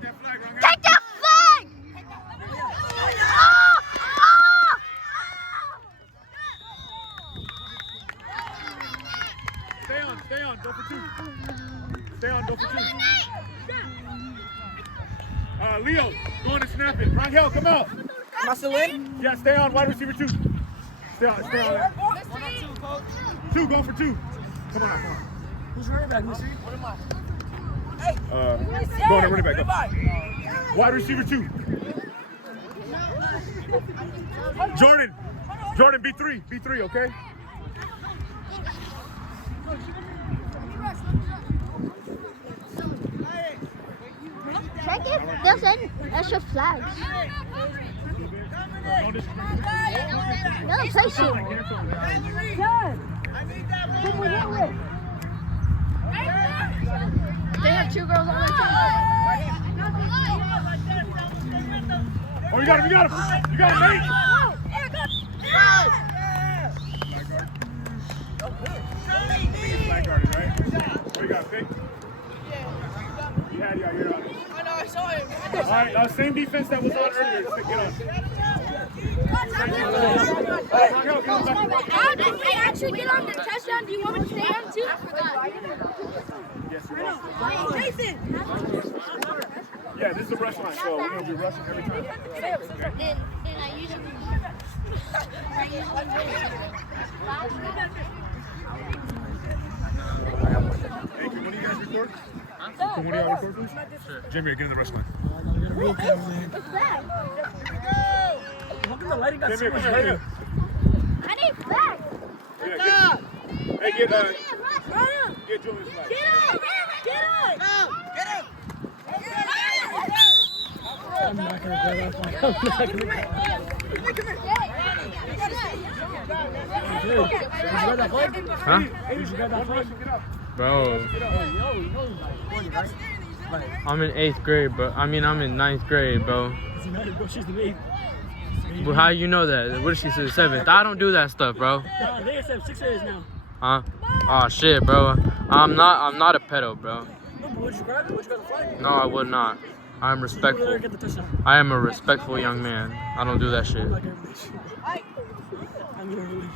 that flag, Rangel. Take that flag! Stay on, go for 2. Stay on, go for 2. Leo, go on and snap it. Rangel, come out. Am I still in? Yeah, stay on, wide receiver 2. Stay on that. 2, go for 2. Come on. Who's running back, Missy? What am I? Go on and running back up. Wide receiver 2. Jordan, B3, okay? Check if there's any extra flags. No, play shoot. They have 2 girls on their team. Oh, you got him. You got him, Nate. Flag guarded, right? What you got, Vic? Yeah, you're on it. I know, I saw him. All right, same defense that was on earlier. Get on. How did we actually get on the touchdown? Do you want me to stay on too? Yes, you're on. Jason! Yeah, this is a rush line, so we're going to be rushing every time. Then I usually Hey, can one of you guys record? Can one of y'all record, please? Sure. Jamie, get in the rush line. What's that? How come the lighting got so Jamie, much come here. better? I need flag. Yeah, hey, get Julius flag. Get up! I'm not going to grab that flag. I'm not going to grab Did you grab that flag? Huh? Did you grab that flag? Bro, I'm in 8th grade, but I'm in 9th grade, bro. Doesn't matter, bro. She's the maid. Well, how you know that? What did she say? 7th? I don't do that stuff, bro. Nah, they have 6 days now. Huh? Oh shit, bro. I'm not a pedo, bro. No, but would you grab it? Would you grab the flag? No, I would not. I'm Let her respectful. get the touchdown. I am a respectful young man. I don't do that shit. I'm not going to release you. I'm going to release you.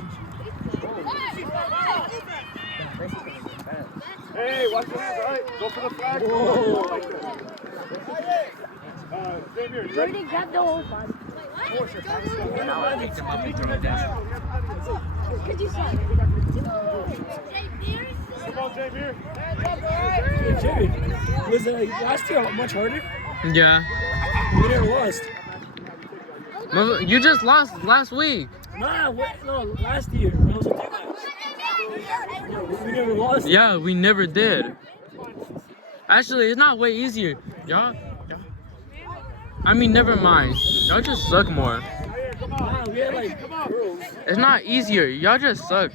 Hey, watch your hands, all right? Go for the flag. Whoa. Jamie, you ready? Already grabbed the whole flag. Could you say? Come on, Jamie. Hey, Jerry, was last year much harder? Yeah. We never lost. You just lost last week. Nah, no, last year. When I was with you guys. We never lost. Yeah, we never did. Actually, it's not way easier. Y'all. I mean, never mind. Y'all just suck more. Nah, we had like girls. It's not easier. Y'all just suck.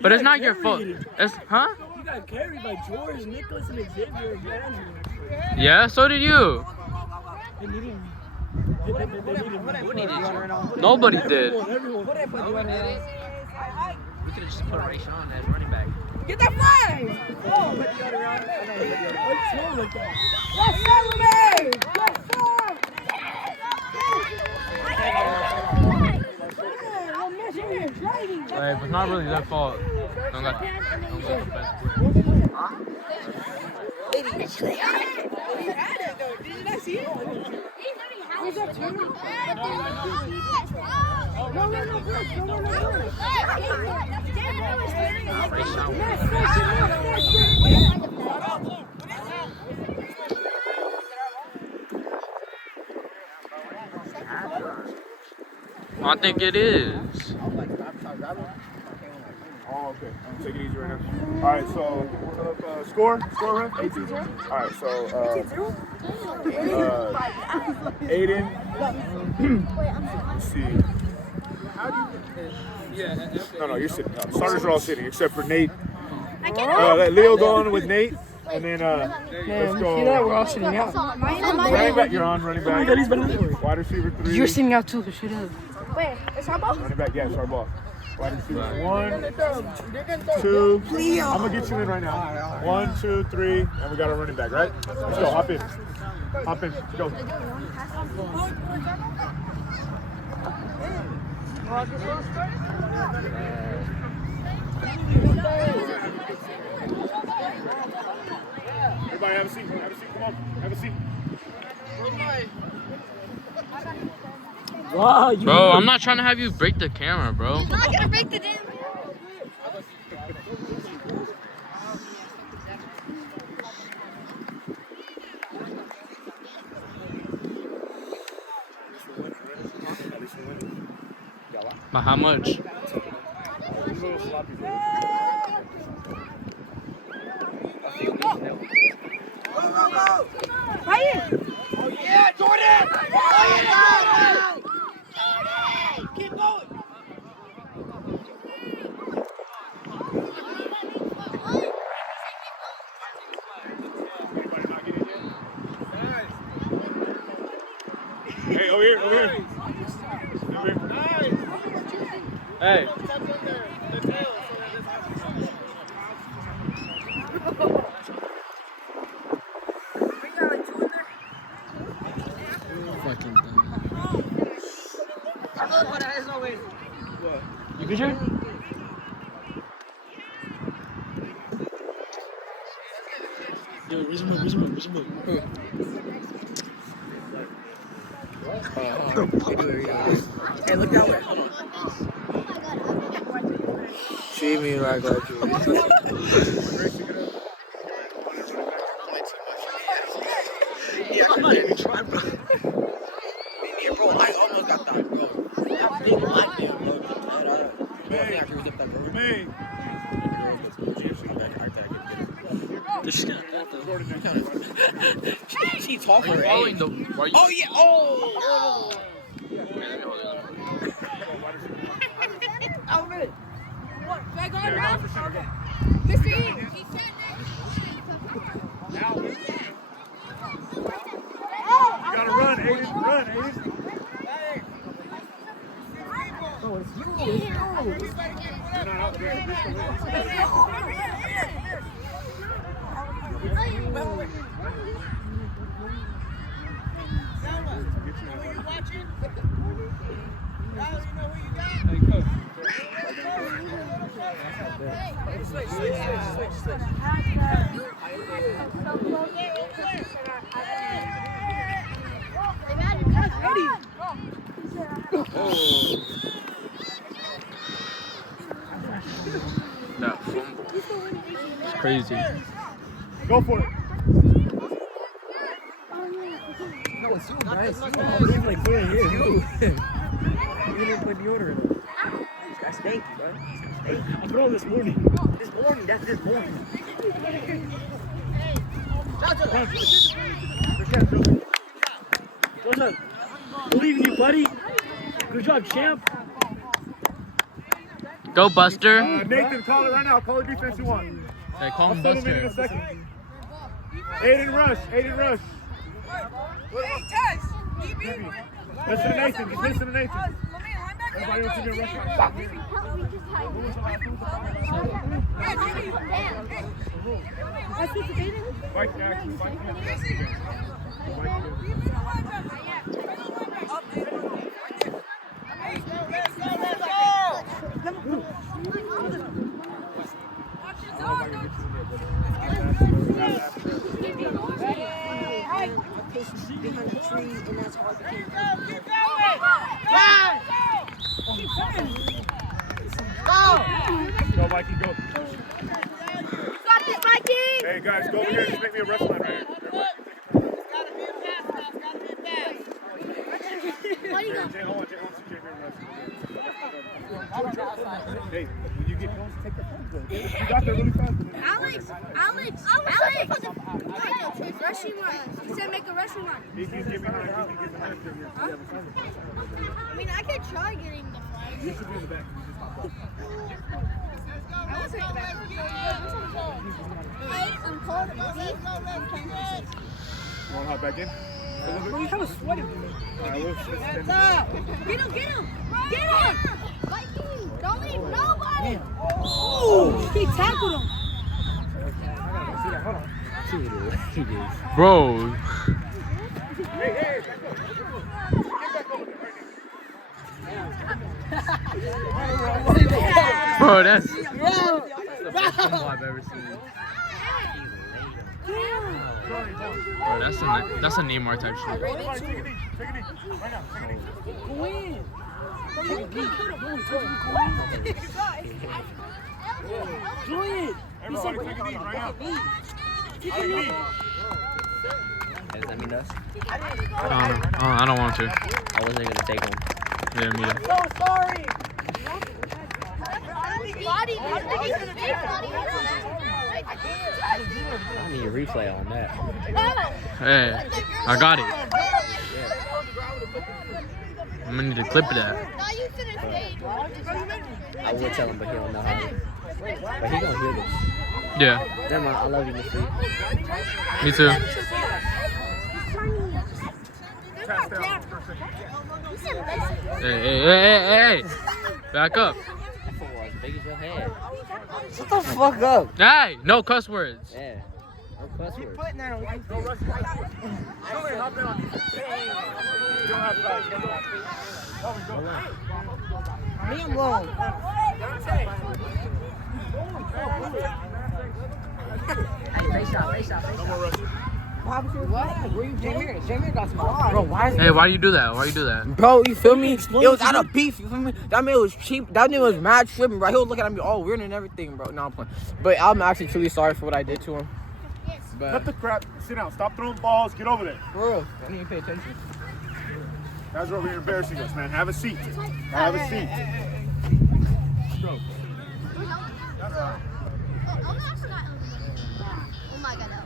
But it's not your fault. It's huh? You got carried by George, Nicholas, and Xavier and Andrew. Yeah, so did you. They needed me. They needed me. Nobody did. Everyone. We could have just put Ration on as running back. Get that flag! Oh, but you got around. What's wrong with that? Let's celebrate! Let's Hey, but it's not really their fault. Don't got I think it is. Oh, okay. Take it easy right now. All right, so score, right? 18-0. All right, so Aiden. Let's see. No, you're sitting. Starters are all sitting except for Nate. Let Leo go on with Nate, and then let's go. See that? We're all sitting out. Running back, you're on. Running back. Wide receiver 3. You're sitting out too. Shut up. Wait, it's our ball? Running back, yeah, it's our ball. Wide receiver. 1, 2. I'm gonna get you in right now. 1, 2, 3, and we got our running back, right? Let's go. Hop in. Hop in. Let's go. Everybody have a seat. Have a seat. Come on. Have a seat. Wow, Bro, I'm not trying to have you break the camera, bro. He's not gonna break the damn. But how much? Right here. Oh yeah, Jordan! Oh yeah, Jordan! Keep going. Hey, over here, over here. Over here. Hey. Fucking dumb. You good, Jared? Yo, where's the move? Where's the move? Where's the move? Hey, look that way. Hold on. Treat me like I do. Yeah, I'm not even trying, bro. Yeah, bro, I almost got that, bro. That big black man, bro. She's tall for her age. Oh, yeah. Oh. Alvin. What? Back on now? Christine. You gotta run, Aiden. Run, Aiden. Oh, it's you. You're not out there. That fumble. It's crazy. Go for it. No, it's you, guys. You leave like 4 years. You didn't put the order in. That's stanky, bro. I threw this morning. This morning, that's this morning. What's up? Believe in you, buddy. Good job, champ. Go, Buster. Nathan, call it right now. Call the defense you want. Hey, call him I'll send him in a Buster. second. Aiden rush. Aiden rush. Listen to Nathan. Just listen to Nathan. Everybody else in there rushing. Fight action. Fight action. Go, Mikey, go. Hey, guys, go over here. Just make me a wrestling line right here. Jay, hold on. Jay, hold on. Hey, when you get close, take the phone. You got there really fast. Alex! Rushing line. He said make a rushing line. He can get behind. He can get behind. I mean, I could try getting the flag. You should be in the back. I'm cold. Want to hop back in? Bro, you kind of sweaty. Alright, let's stand. Get him! Don't leave nobody. Oh, he tackled him. Bro. Bro, that's the best fumble I've ever seen. Bro, that's a Neymar type shit. Take a knee. Right now. Take a knee. Go in. Julian. Everybody take a knee right now. Take a knee. Does that mean us? I don't want to. I wasn't gonna take him. Yeah, me either. So sorry. I need a replay on that. Hey, I got it. I'm gonna need to clip that. I will tell him, but he don't know how. But he gonna hear this. Yeah, Never mind. I love you, Mr. me too. Hey. Back up. That football as big as your head. Shut the fuck up. Hey, no cuss words. Yeah. No cuss words. No rush. Julian, hop in on defense. You don't have to. Me, I'm long. Hey, face shot. No more rush. What? Where you Jamie got some. Bro, why is Hey, why you do that? Bro, you feel me? It was out of beef, you feel me? That man was cheap. That nigga was mad tripping, bro. He was looking at me all weird and everything, bro. No, I'm playing. But I'm actually truly sorry for what I did to him. Cut But the crap. Sit down. Stop throwing balls. Get over there. for real, I need to pay attention. Guys are over here embarrassing us, man. Have a seat. Have a seat. Let's go. Oh my god.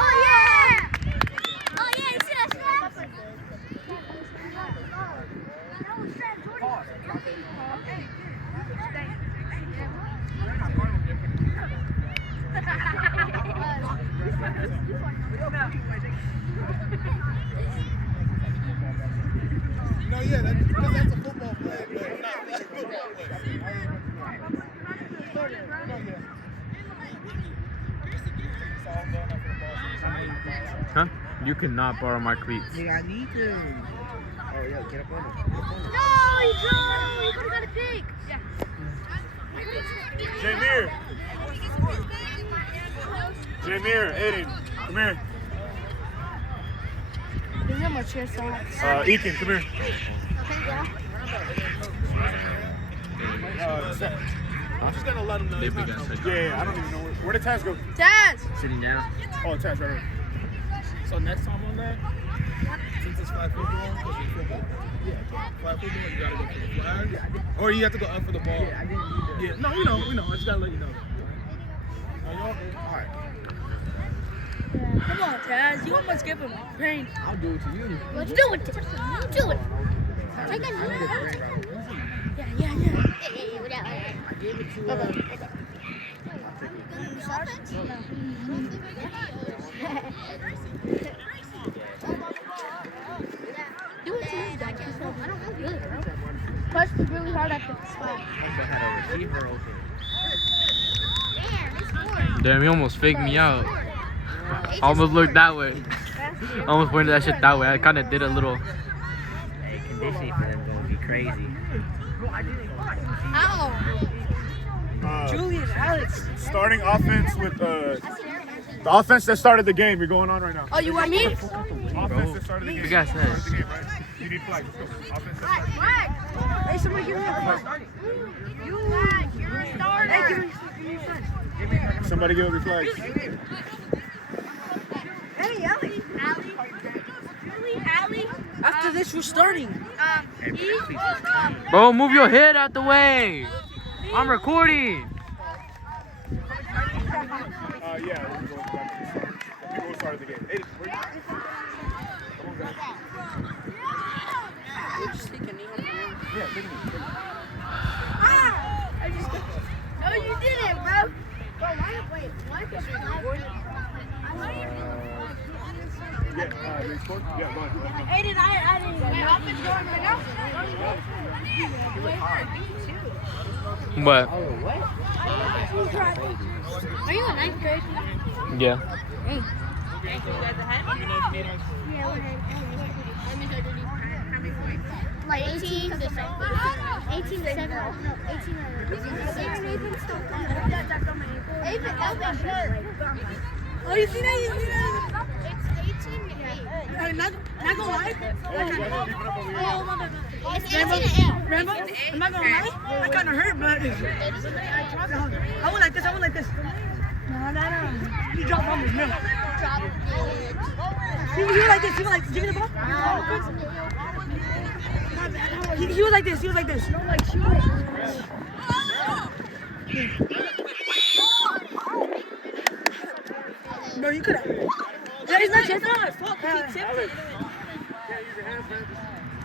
Oh yeah! Oh yeah, you see that snap? No, yeah, that's because that's a football player, but not a football player. Huh? You cannot borrow my cleats. Nigga, I need to. Oh, yeah, get up on him. No, he drove! He could've got a pick! Yeah. Jameer, Aiden, come here. There's no more cheer socks. Eakin, come here. I'm just gonna let him know. They big ass head. Yeah, I don't even know where did Taz go? Taz! Sitting down. Oh, Taz, right here. So next time on that, since it's flag football, because we football, flag football, you gotta go for the flag, or you have to go up for the ball. Yeah, I didn't need Yeah, no, we know. I just gotta let you know. Are y'all good? All right. Come on, Taz. You almost gave him pain. I'll do it to you. Let's do it! Do it! Take a knee. Yeah. I gave it to Do it to these guys. I don't feel good, bro. Push really hard at the spot. Also had a receiver open. Damn, they scored. Damn, he almost faked me out. I almost looked that way. I almost pointed that shit that way. I kind of did a little. Hey, conditioning for them gonna be crazy. Ow! Julian, Alex. Starting offense with the offense that started the game. You're going on right now. Oh, you want me? Offense that started the game. You guys said. Started the game, right? You need flags. Let's go. Offense that started the game. Hey, somebody give me a flag. You're a starter. Hey, give me a flag. Somebody give up your flags. Hey, Alex. Allie. After this, we're starting. Bro, move your head out the way. I'm recording. Yeah, we're going back to the start. People who started the game. Aiden, where you? Come on, guys. Yeah, take a knee. No, you didn't, bro. Bro, wait, why? Yeah, they scored? Yeah, go ahead. Aiden, I didn't even know. Offense going right now? What? Are you in ninth grade? Yeah. Like 18 to 7. 18 to 7. No, 18 to 7. Oh, you see that? You see that? It's 18 to 8. Not gonna lie. Oh, my bad. It's 18 to 8. Rambo, I'm not gonna lie. I kind of hurt, but I went like this. I went like this. No. You dropped numbers, no. He was like this. He was like, give me the ball. He was like this. He was like this. No, you could have. Yeah, he's not chasing us. Fuck, he tipped it. Can't use your hands, man.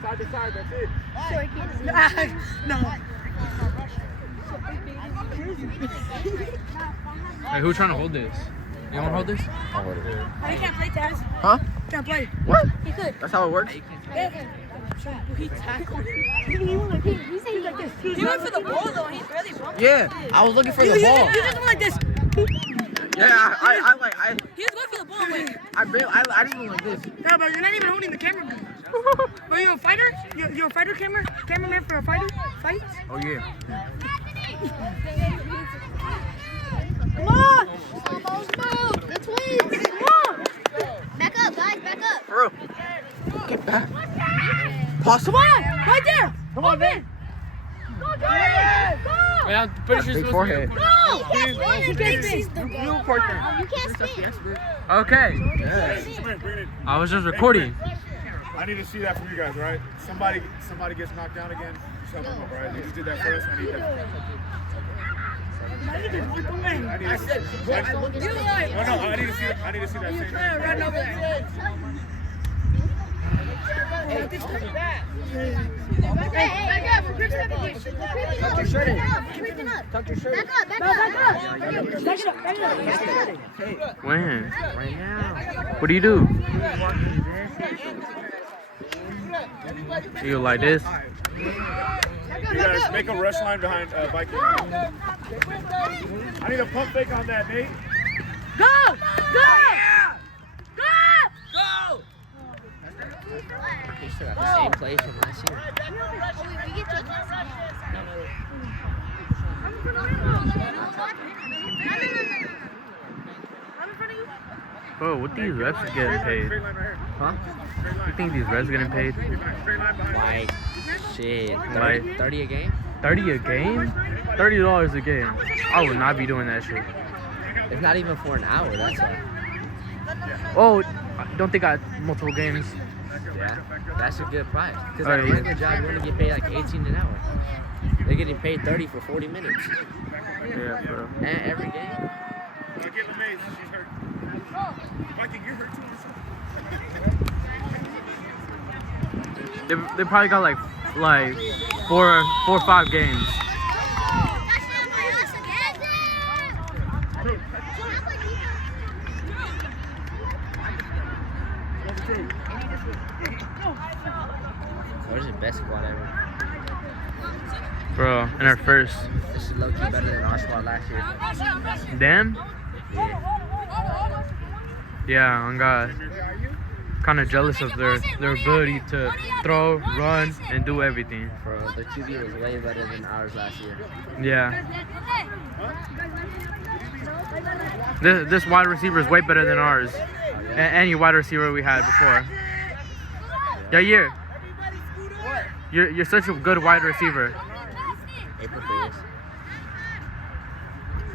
Side to side, that's it. No. Hey, who's trying to hold this? You want to hold this? I'll hold it. Oh, he can't play, Taz. Huh? Can't play. What? He could. That's how it works? Yeah. He tackled. He like this. He went for the ball though. He barely bumped. Yeah, I was looking for the ball. He just went like this. Yeah, I He was going for the ball. Like, I just went like this. no, but you're not even holding the camera. Are you a fighter? You're a fighter cameraman for a fighter? Fight? Oh yeah. Come on! Almost moved. The Twins. Come on. Back up, guys. Back up. For real. Get back. Pause. Come on! Right there! Come on, man. Go, Jordan! Go! Wait, I'm pretty sure Big it's supposed forehead. No! You can't spin. You can't spin. You report that. You can't spin. to. Okay. Yeah. Come here, bring it in. I was just recording. I need to see that from you guys, right? Somebody gets knocked down again. Just help them up, right? You just did that first. I need that. I need to. No, I need to see. I need to see that same. Right now, Hey, back up. We're creeping up again. We're creeping up. We're creeping up. Tuck your shirt. Back up. Back up. When? Right now. What do you do? You like this? You guys make a rush line behind Viking. I need a pump fake on that, Nate. Go! He still got the same place from last year. Bro, what these reps are getting paid? Straight line right here. Huh? Straight line. You think these reps getting paid? Straight line behind. Like, shit. Like- 30 a game? 30 a game? $30 a game. I would not be doing that shit. It's not even for an hour, that's all. Oh, I don't think I had multiple games. Yeah, that's a good price. Because Oh, at a yeah. regular job, you're going to get paid like 18 an hour. They're getting paid 30 for 40 minutes. Yeah, bro. And every game. Get LeMay. She's hurt. Viking, you're hurt too. They probably got like four or 5 games. What is the best squad ever? Bro, in our first. This is low-key better than our squad last year. Them? Yeah, on God. Kind of jealous of their ability to throw, run, and do everything. Bro, the QB was way better than ours last year. Yeah. This wide receiver is way better than ours. Any wide receiver we had before. Yeah, you're such a good wide receiver. April Fools.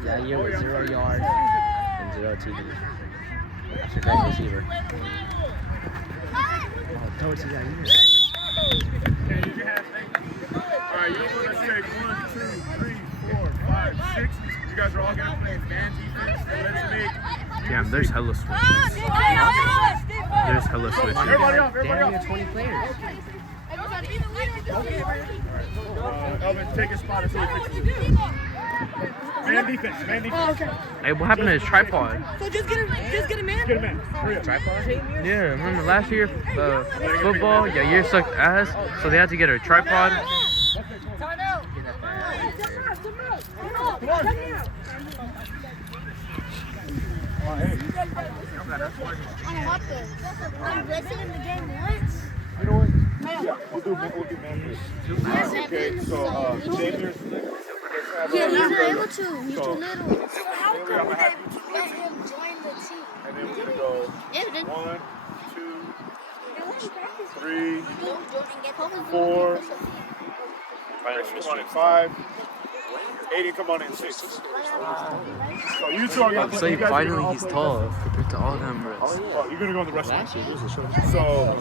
Yeah, you with 0 yards and 0 TDs. That's your great receiver. Oh, throw it to that unit. Alright, you're going to take 1, 2, 3, 4, 5, 6. You guys are all going to play man defense. Let's make. Damn, there's hella switches. There's hella switches. Everybody off, everybody Damn, off. 20 players. Elvin, take a spot until he fixes it. Man, Man defense. Man defense. Oh, okay. Hey, what happened to his tripod? So just get a man. Get a man. Hurry up. Yeah, remember last year, football, Yair sucked ass, so they had to get a tripod. I'm listening to the game once. You know what? Yeah, we'll do man Okay, so Xavier's Yeah, he's not able to. He's too little. let him join the team. and then we're gonna go 1, 2, 3, 4. Come on in 5. 80, come on in 6. So you two are gonna. So you guys are finally gonna he's all tall compared to all them bros. Oh, you're gonna go in the rush. Last year, he was a short. So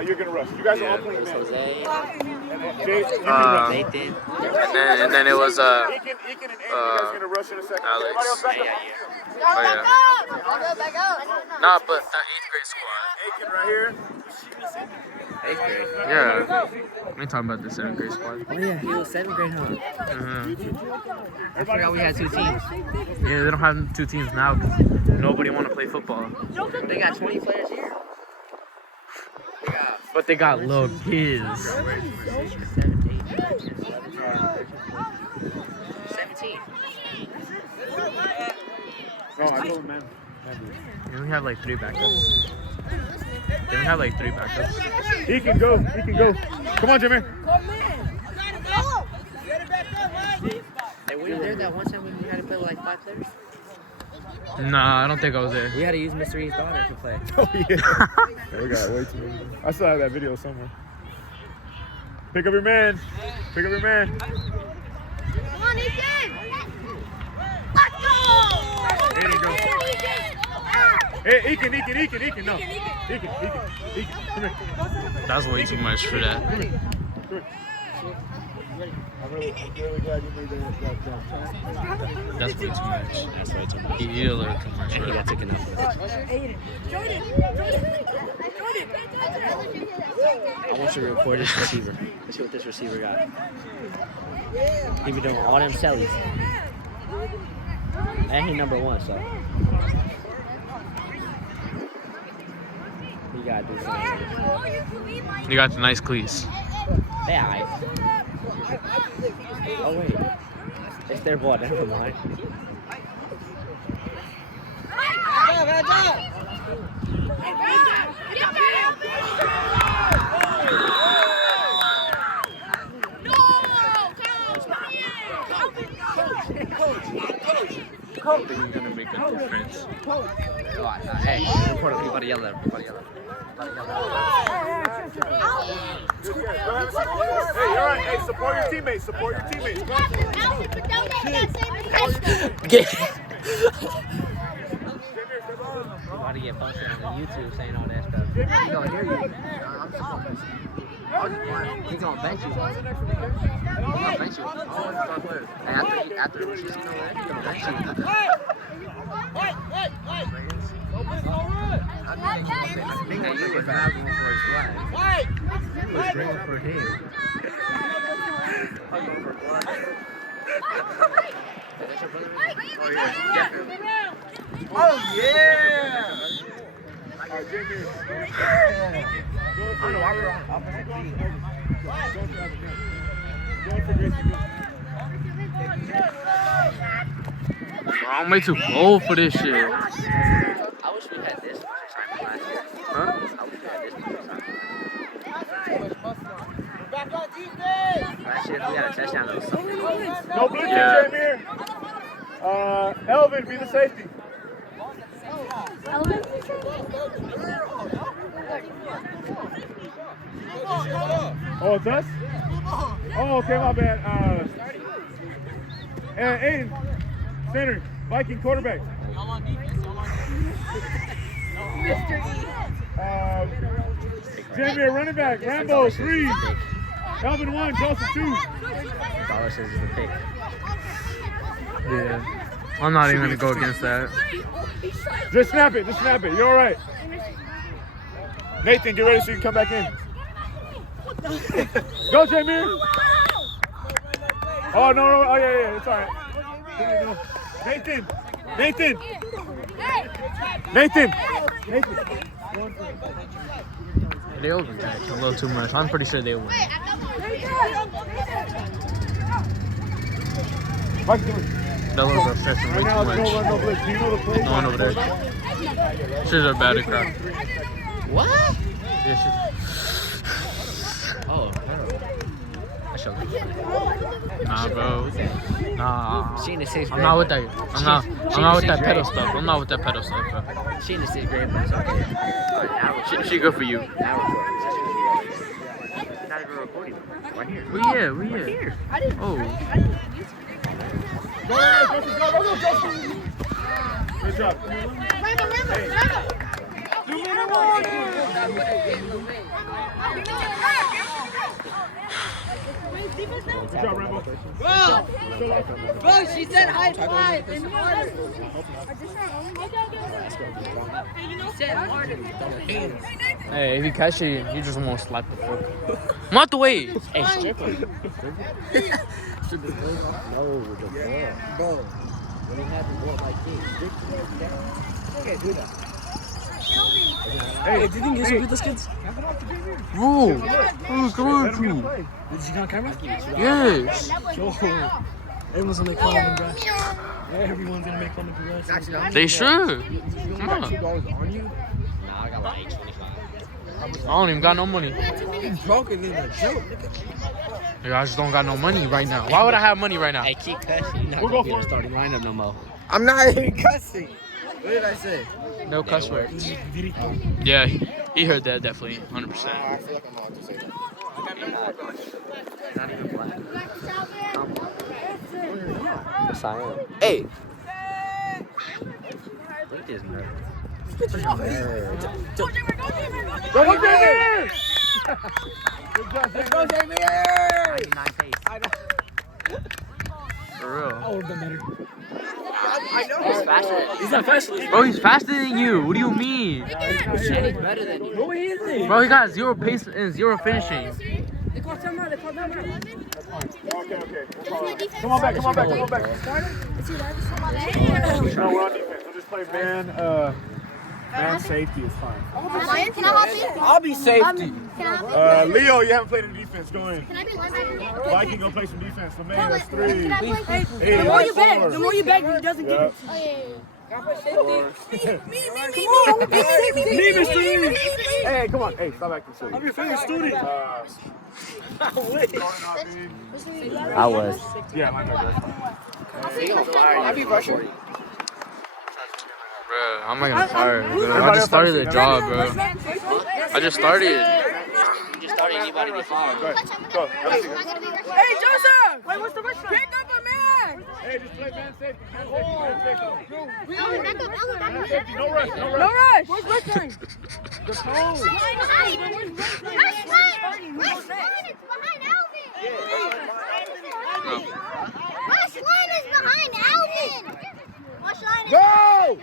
you're gonna rush. You guys are all It playing was man. Jose, And then Jay, you can rush. Nathan. And then it was Eakin and Aiden, you guys are gonna rush in a second. Alex. Everybody else back up. Oh yeah. Nah, but 8th grade squad. Aiken right here. 8th grade. Yeah. We ain't talking about the 7th grade squad. Oh yeah, he was 7th grade, huh? I forgot we had 2 teams. Yeah, they don't have 2 teams now because nobody want to play football. They got 20 players here. But they got little kids. 17. No, I told him, man. They only have like 3 backups. They only have like 3 backups. He can go. He can go. Come on, Jimmy. Hey, were you there that one time when we had to play with like 5 players? Nah, I don't think I was there. We had to use Mr. E's daughter to play. Oh, yeah. We got way too many. I still have that video somewhere. Pick up your man. Pick up your man. Come on, Ethan. Let's go. There you go. Hey, Eakin, no. Eakin, come here. That's way too much for that. Come here. I'm really glad you made that jump. That's way too much. That's way too much. He did a little too much And for he got that. taken off. I want you to record this receiver. Let's see what this receiver got. He be doing all them sellies. And he number 1, so. You gotta do something. You got the nice cleats. They alright. Oh wait. It's their ball, never mind. I think he's gonna make a difference. Hey, report everybody yell at him. Everybody yell at him. Hey, you're right. Hey, support your teammates. Support your teammates. About to get posted on YouTube saying all that stuff. He gonna hear you. I'm supposed to. He's gonna bench you. He's gonna bench you. And after she's seen all that, he's gonna bench you. I think that you was not going for his flag. He was going for him. Oh, yeah. All right, Jamie. I don't know why we're on offensive team. I'm way too old for this shit. I wish we had this assignment last year. Huh? I wish we had this assignment. Last year, if we had a touchdown, it was something. No blue Yeah. team, Jamie. Elvin, be the safety. Oh, it's us? Oh, okay, my bad. And Aiden, center, Viking quarterback. Jamie, running back. Rambo, 3. Elvin, 1. Joseph, 2. Dollar says is the pick. Yeah. I'm not even gonna go against that. Just snap it. Just snap it. You're all right. Nathan, get ready so you can come back in. Go, Jamie. Oh, no. Oh, yeah. It's all right. Nathan. They overreact a little too much. I'm pretty sure they will. That was affecting way too much. No one over there. She's a bad crowd. What? Yeah, Oh, bro. I shall go. nah, bro. Nah. She in the 6th grade. I'm not with that. I'm not with that pedo stuff. I'm not with that pedo stuff, bro. She in the 6th grade, but it's okay. Alright, now She good for you. we're not even recording. Right here. We here. Oh. Go, Justin. Good job. Good job, Rambo. Bro, she said high five. Hey, if you catch it, you just won't slap the fuck. I'm out the way. Hey, stripper. No, bro. When he had to go like this. You can't do that. Hey, do you think you should do this, kids? Bro, come on, Did you get on camera? yes. Yo, everyone's gonna make fun of him, bro. Everyone's gonna make fun of him. They should. Come on. Nah, I got like 825. I don't even got no money. You broke it in a joke. I just don't got no money right now. Why would I have money right now? Hey, keep cussing. You're not gonna be in the starting lineup no more. I'm not even cussing. What did I say? No cuss words. Yeah, he heard that definitely, 100%. I feel like I'm allowed to say that. Not even black. Yes, I am. Hey. Look at this nerd. Go, Jamie! Let's go, Jamie! 99 pace. For real. I would've done better. I know. He's faster. He's not faster. Bro, he's faster than you. What do you mean? He's better than you. No, he isn't. Bro, he got 0 pace and 0 finishing. Okay. Come on back. No, we're on defense. We'll just play man safety is fine. Can I hop in? I'll be safety. Can I hop in? Leo, you haven't played any defense. Go in. Can I be linebacker? Viking, go play some defense. For man, that's 3. Can I play? The more you beg, the more you beg, he doesn't give it. Oh, yeah. Me, Mr. Lee. Hey, come on. Hey, stop acting silly. I'm your favorite student. I was. Yeah, my number. I'll be rushing. Bro, how am I gonna fire? Bro? I just started the job, bro. I just started. You just started anybody to follow. Go. I gotta be rushing. Hey, Joseph! Wait, what's the rush? Pick up a man! Hey, just play man safety. Back up. No rush. No rush! Where's rush line? The toe. Rush line is behind Alvin. Rush line is behind Alvin. Rush line is Go!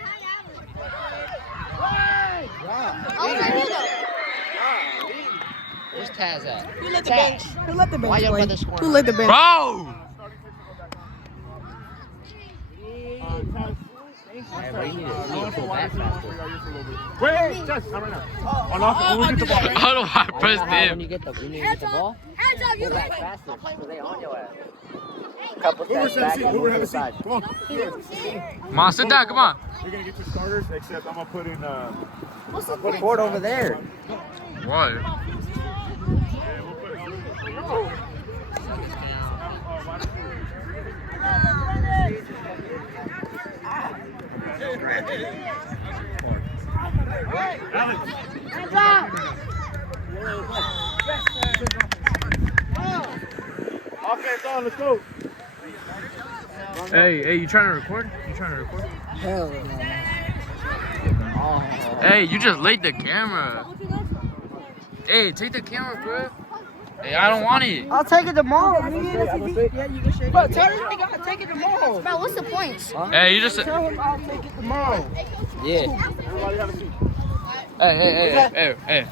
Where's Taz at? Who let the bench? Who let the bench Why your play? brother scoring? Who let the bench? Bro! Hey, bro, you need to pull back faster. Wait, Jess, not right now. On offense, when we get the ball. How do I press When him? you need to get the ball, Hands up, you pull back faster. So they on your ass. Couple Hoover, steps have a back seat. and Hoover, move have to a the seat. side. Come on. Come on, sit down, come on. You're going to get your starters, except I'm going to put in... What's the Put point? Ford over there. What? Offense on, let's go. Hey, you trying to record? Hell no. Hey, you just laid the camera. Hey, take the camera, bro. Hey, I don't want it. I'll take it tomorrow. Yeah, you can shake it. Bro, tell him I'll take it tomorrow. Bro, what's the points? Hey, you just... Tell him I'll take it tomorrow. Yeah. Everybody have a seat. Hey.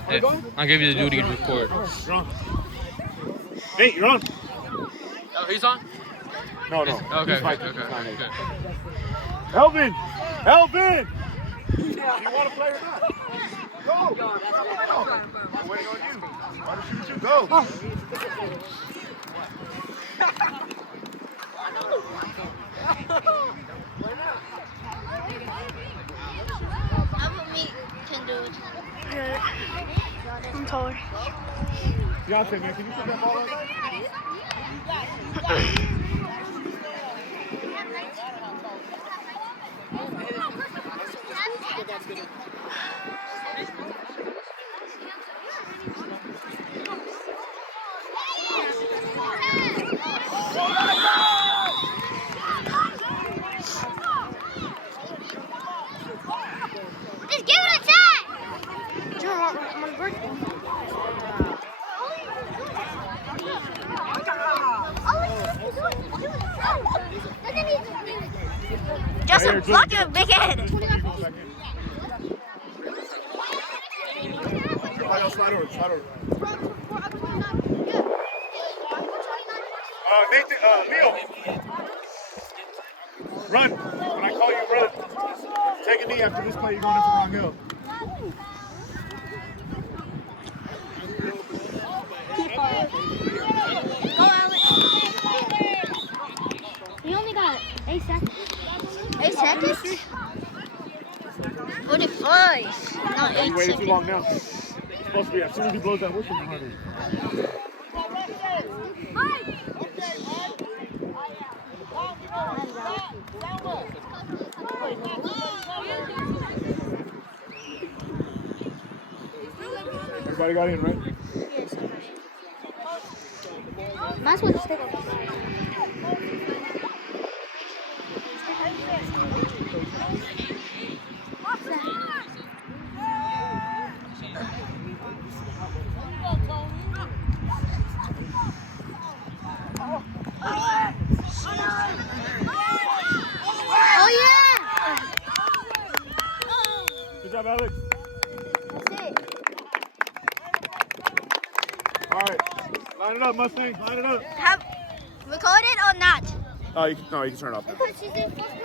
I'll give you the duty to record. You're on. Hey, you're on. Oh, he's on? No. Okay, He's Vikings. okay, He's not Nate. okay. Elvin! Elvin! Do you want to play or not? Go! I'm waiting on you. Why don't you go? How about me can do it? Good. I'm tired. Deontay, man, can you put that ball up? Just give it a try. Justin, block it, big head. Slide over. Nathan, Leo. Run. When I call you, run. Take a knee after this play. You're going in for Long Hill. Go, Alex. We only got 8 seconds. 8 seconds? 45. Not 8 You waited too seconds. long now. It's supposed to be as soon as he blows that whistle, you're harder. Everybody got in, right? Might as well just take off. Oh yeah! Good job, Alex. That's it. All right. Line it up, Mustang. Line it up. Have recorded or not? No, you can turn it off now. Because she's in first